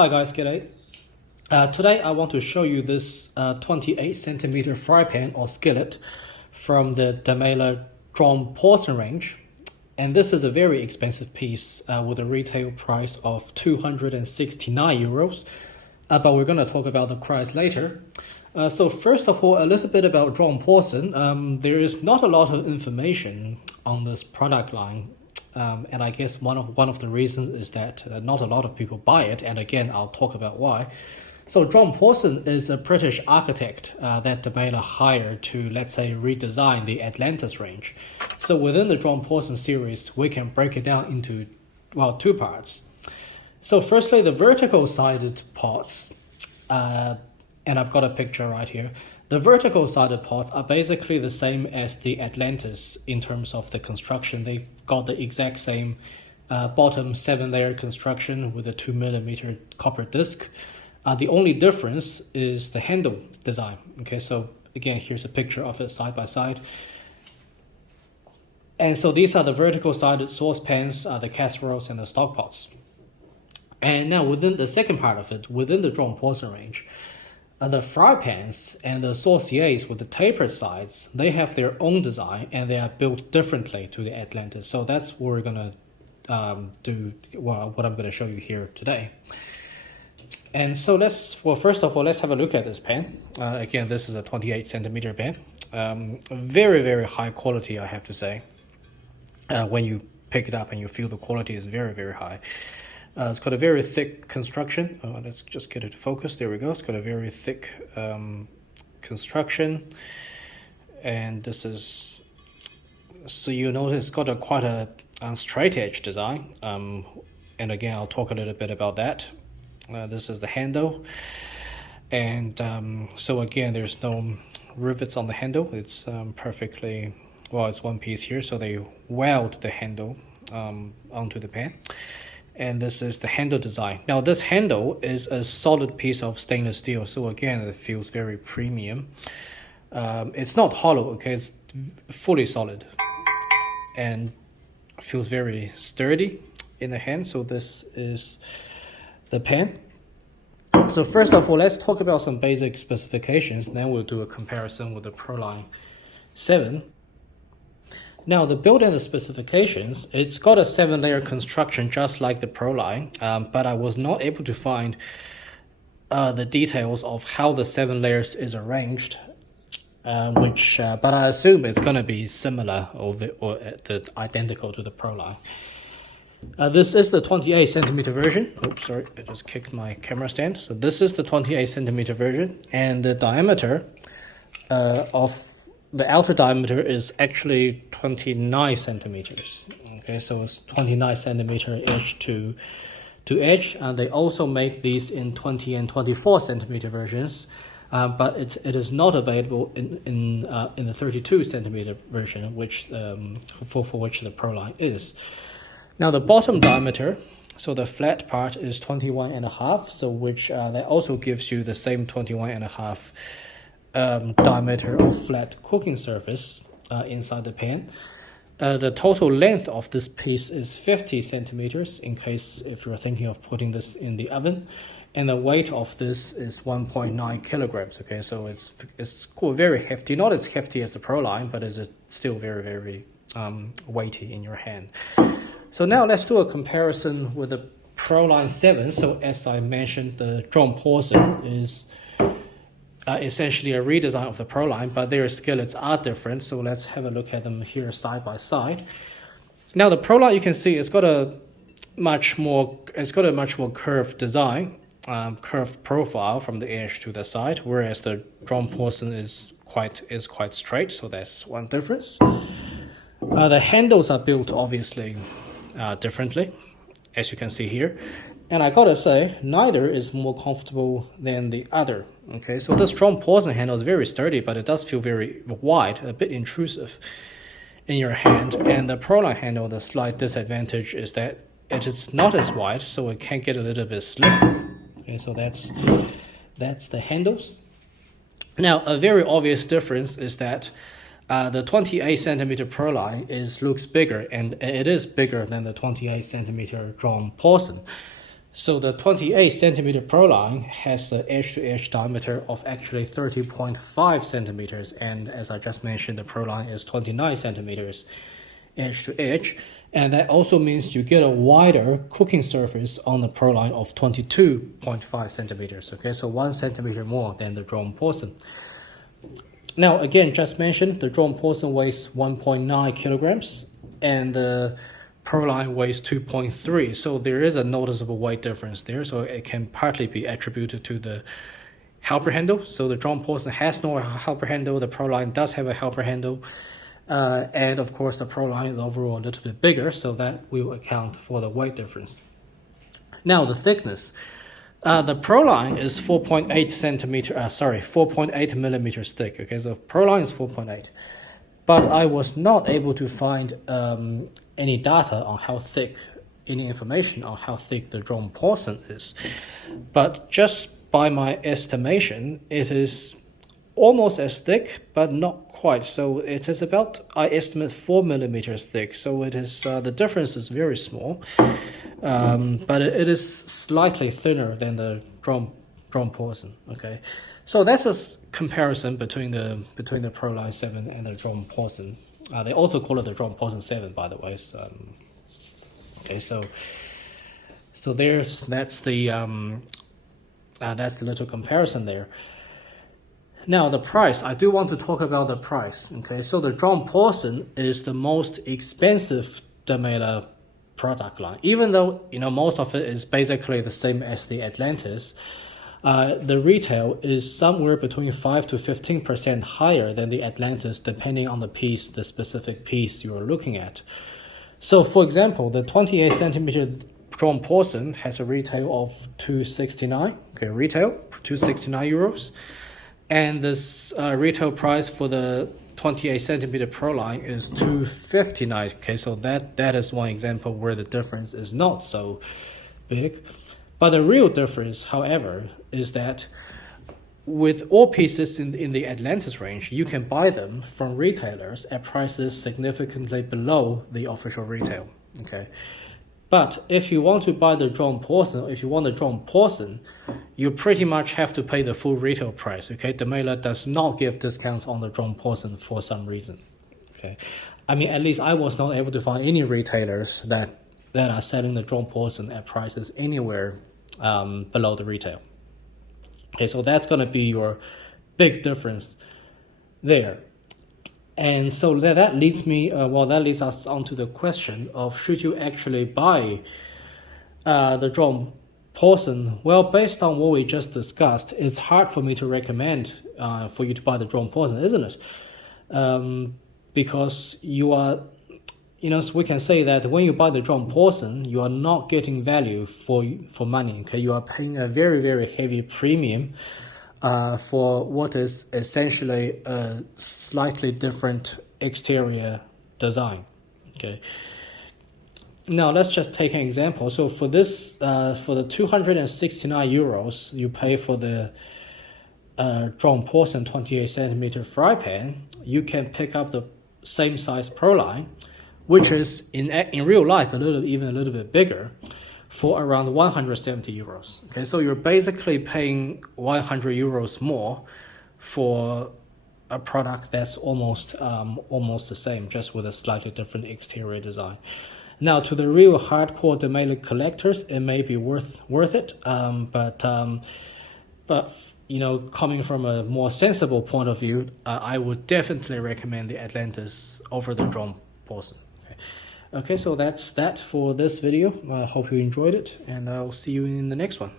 Hi guys, Skillet. Today I want to show you this 28 centimeter fry pan or skillet from the Demeyere John Pawson range. And this is a very expensive piece with a retail price of 269 euros. But we're going to talk about the price later. So first of all, a little bit about John Pawson. There is not a lot of information on this product line. And I guess one of the reasons is that not a lot of people buy it. And again, I'll talk about why. So John Pawson is a British architect that Demeyere hired to, let's say, redesign the Atlantis range. So within the John Pawson series, we can break it down into, well, two parts. So firstly, the vertical-sided parts, and I've got a picture right here. The vertical-sided parts are basically the same as the Atlantis in terms of the construction. They've got the exact same bottom 7-layer construction with a 2mm copper disc. The only difference is the handle design. Okay, so again, here's a picture of it side by side. And so these are the vertical-sided saucepans, the casseroles, and the stock pots. And now within the second part of it, within the John Pawson range, the fry pans and the sauciers with the tapered sides, they have their own design and they are built differently to the Atlantis. So that's what we're going to do, well, what I'm going to show you here today. And so first of all, let's have a look at this pan. Again, this is a 28 centimeter pan. Very, very high quality, I have to say. When you pick it up and you feel the quality is very, very high. It's got a very thick construction. Let's just get it to focus. There we go. It's got a very thick construction. And this is, so you notice it's got quite a straight edge design. And again, I'll talk a little bit about that. This is the handle. And so again, there's no rivets on the handle. It's perfectly, well, it's one piece here. So they weld the handle onto the pan. And this is the handle design. Now this handle is a solid piece of stainless steel. So again, it feels very premium. It's not hollow, okay? It's fully solid. And feels very sturdy in the hand. So this is the pan. So first of all, let's talk about some basic specifications. Then we'll do a comparison with the Proline 7. Now, the build and the specifications, it's got a 7-layer construction just like the Proline, but I was not able to find the details of how the 7 layers is arranged, but I assume it's going to be similar or identical to the Proline. This is the 28 centimeter version. Oops, sorry, I just kicked my camera stand. So this is the 28 centimeter version, and the diameter of the outer diameter is actually 29 centimeters. Okay, so it's 29 centimeter edge to edge, and they also make these in 20 and 24 centimeter versions, but it is not available in the 32 centimeter version, which for which the Proline is. Now the bottom diameter, so the flat part is 21.5, so which that also gives you the same 21.5 diameter of flat cooking surface inside the pan. The total length of this piece is 50 centimeters in case if you're thinking of putting this in the oven, and the weight of this is 1.9 kilograms. Okay, so it's very hefty, not as hefty as the Proline, but is still very, very weighty in your hand. So now let's do a comparison with the Proline 7. So as I mentioned, the John Pawson is essentially a redesign of the Proline, but their skillets are different. So let's have a look at them here side by side. Now the Proline, you can see it's got a much more curved design, curved profile from the edge to the side, whereas the John Pawson is quite straight. So that's one difference. The handles are built obviously differently, as you can see here. And I gotta say, neither is more comfortable than the other. Okay, so this John Pawson handle is very sturdy, but it does feel very wide, a bit intrusive in your hand. And the Proline handle, the slight disadvantage is that it is not as wide, so it can get a little bit slippery. Okay, so that's the handles. Now, a very obvious difference is that the 28 centimeter Proline looks bigger, and it is bigger than the 28 centimeter John Pawson. So the 28 centimeter Proline has an edge-to-edge diameter of actually 30.5 centimeters, and as I just mentioned, the Proline is 29 centimeters edge-to-edge, and that also means you get a wider cooking surface on the Proline of 22.5 centimeters. Okay, so 1 centimeter more than the John Pawson. Now, again, just mentioned, the John Pawson weighs 1.9 kilograms, and the Proline weighs 2.3, so there is a noticeable weight difference there. So it can partly be attributed to the helper handle. So the John Pawson has no helper handle, the Proline does have a helper handle, and of course the Proline is overall a little bit bigger, so that will account for the weight difference. Now the thickness. The Proline is 4.8 millimeters thick. Okay, so Proline is 4.8, but I was not able to find any data on how thick, any information on how thick the John Pawson is. But just by my estimation, it is almost as thick, but not quite. So it is about, I estimate, 4 millimeters thick. So it is the difference is very small, but it is slightly thinner than the John Pawson. Okay, so that's a comparison between the Proline 7 and the John Pawson. They also call it the John Pawson 7, by the way. So, okay, so that's the little comparison there. Now the price, I do want to talk about the price. Okay, so the John Pawson is the most expensive Demeyere product line, even though most of it is basically the same as the Atlantis. The retail is somewhere between 5 to 15% higher than the Atlantis, depending on the piece, the specific piece you are looking at. So, for example, the 28 centimeter John Pawson has a retail of 269. Okay, retail 269 euros, and this retail price for the 28 centimeter Proline is 259. Okay, so that is one example where the difference is not so big. But the real difference, however, is that with all pieces in the Atlantis range, you can buy them from retailers at prices significantly below the official retail. Okay, but if you want to buy the John Pawson, if you want the John Pawson, you pretty much have to pay the full retail price. Okay, Demeyere does not give discounts on the John Pawson for some reason. Okay, I mean, at least I was not able to find any retailers that are selling the John Pawson at prices anywhere below the retail. Okay, so that's going to be your big difference there. And so that leads me, that leads us on to the question of, should you actually buy the John Pawson? Well, based on what we just discussed, it's hard for me to recommend for you to buy the John Pawson, isn't it? Because you are, so we can say that when you buy the John Pawson, you are not getting value for money. Okay, you are paying a very, very heavy premium for what is essentially a slightly different exterior design. Okay. Now let's just take an example. So for this, for the 269 euros you pay for the John Pawson 28 centimeter fry pan, you can pick up the same size Proline, which is in real life even a little bit bigger, for around 170 euros. Okay, so you're basically paying 100 euros more for a product that's almost the same, just with a slightly different exterior design. Now, to the real hardcore Demeyere collectors, it may be worth it, but coming from a more sensible point of view, I would definitely recommend the Atlantis over the John Pawson. Okay, so that's that for this video. I hope you enjoyed it, and I'll see you in the next one.